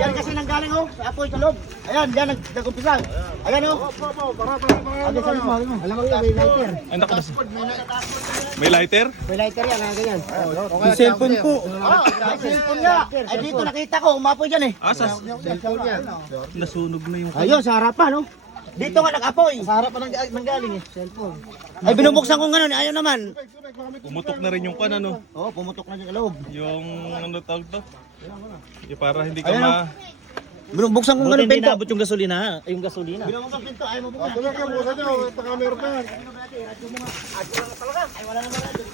Yan kasi nanggaling oh, sa apoy sa loob. Ayan, yan nag-umpisa. Ayan oh. Alam mo yan, may lighter. Anak ko na. May lighter? May lighter yan, ganyan. Yung cellphone po. May cellphone nga. Ay dito nakita ko, umapoy dyan eh. Asas. Nasunog na yung... Ayun, sa harapan oh. Dito nga nag-apoy. Sa harapan nanggaling eh. Cellphone. Ay binubuksan ko nga nun, ayaw naman. Pumutok na rin yung kan ano. Oo, pumutok na sa loob. Yung ano tawag to? Yung para hindi ka ma... Binubuksan ko nga ng pinto. yung gasolina. Yung gasolina. Binubuksan ng pinto, ayaw mo bukas. Ay wala naman radyo.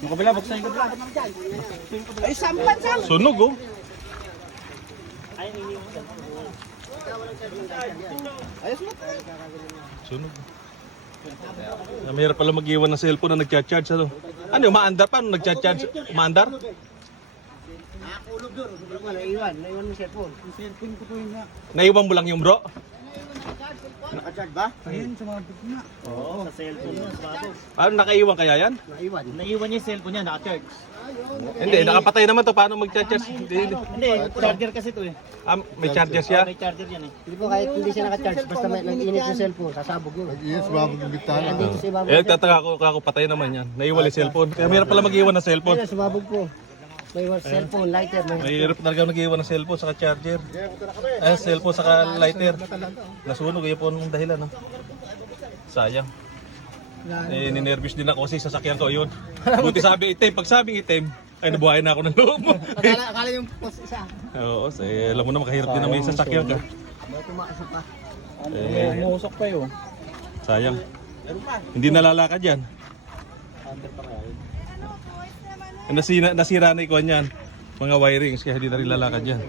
Yung kabila, buksan yung kabila. Ay sampan sam. Sunog oh. Sunog. Mahirap pala mag-iwan ng cellphone na nagcha-charge ano. Ano yung maandar? Paano nagcha-charge? Maandar? Nakakulog doon. Naiwan yung cellphone. Yung cellphone ko po yun nga. Naiwan mo lang yung bro? Nakacharge ba? Ayun, sumabog na. Oo, sa cellphone niya, sumabog. Paano nakaiwan kaya yan? Naiwan. Naiwan niya yung cellphone niya, naka-charge. Hindi, nakapatay naman to. Paano mag-charge? Hindi. Hindi, charger kasi ito eh. May charger siya? May charger yan eh. Hindi po kahit hindi siya nakacharge, basta may nag-init yung cellphone, sasabog yun. Yes, babag yung bitana. Dito sa ibaba. Eh, tataka ko kako patay naman yan. Naiwan yung cellphone. Kaya mahirap pala mag-iwan ng cellphone. Ayun, sumabog po. May cellphone, lighter, may Mahirap talaga mag-iwan ng cellphone saka charger. Cellphone saka lighter. Nasunog, yun po nung dahilan. No? Sayang. Eh, ninervous din ako kasi sasakyan ko yun. Buti sabi itim. Pag sabing itim, ay nabuhayan na ako ng loob mo. akala yung post isa. Oo, alam mo na makahirap din naman yung sasakyan ka. May tumakas pa. Eh, Umusok pa yun. sayang. Hindi nalalakad yan. Nasira na ikuan yan. Mga wirings kaya hindi na rin lalakad yan.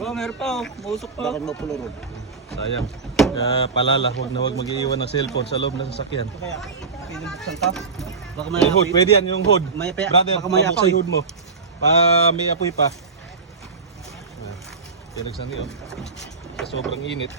Oh, meron pa oh. Umusok pa. Bakit mo pulurod? Sayang. Kaya palala, huwag mag-iiwan ng cellphone sa loob ng sasakyan. Pinubuksan pa. Baka Yung hood, pwede yan yung hood. May Brother, baka may pabuksan apoy. yung hood mo. May apoy pa. Pinagsan niyo. Sa sobrang init.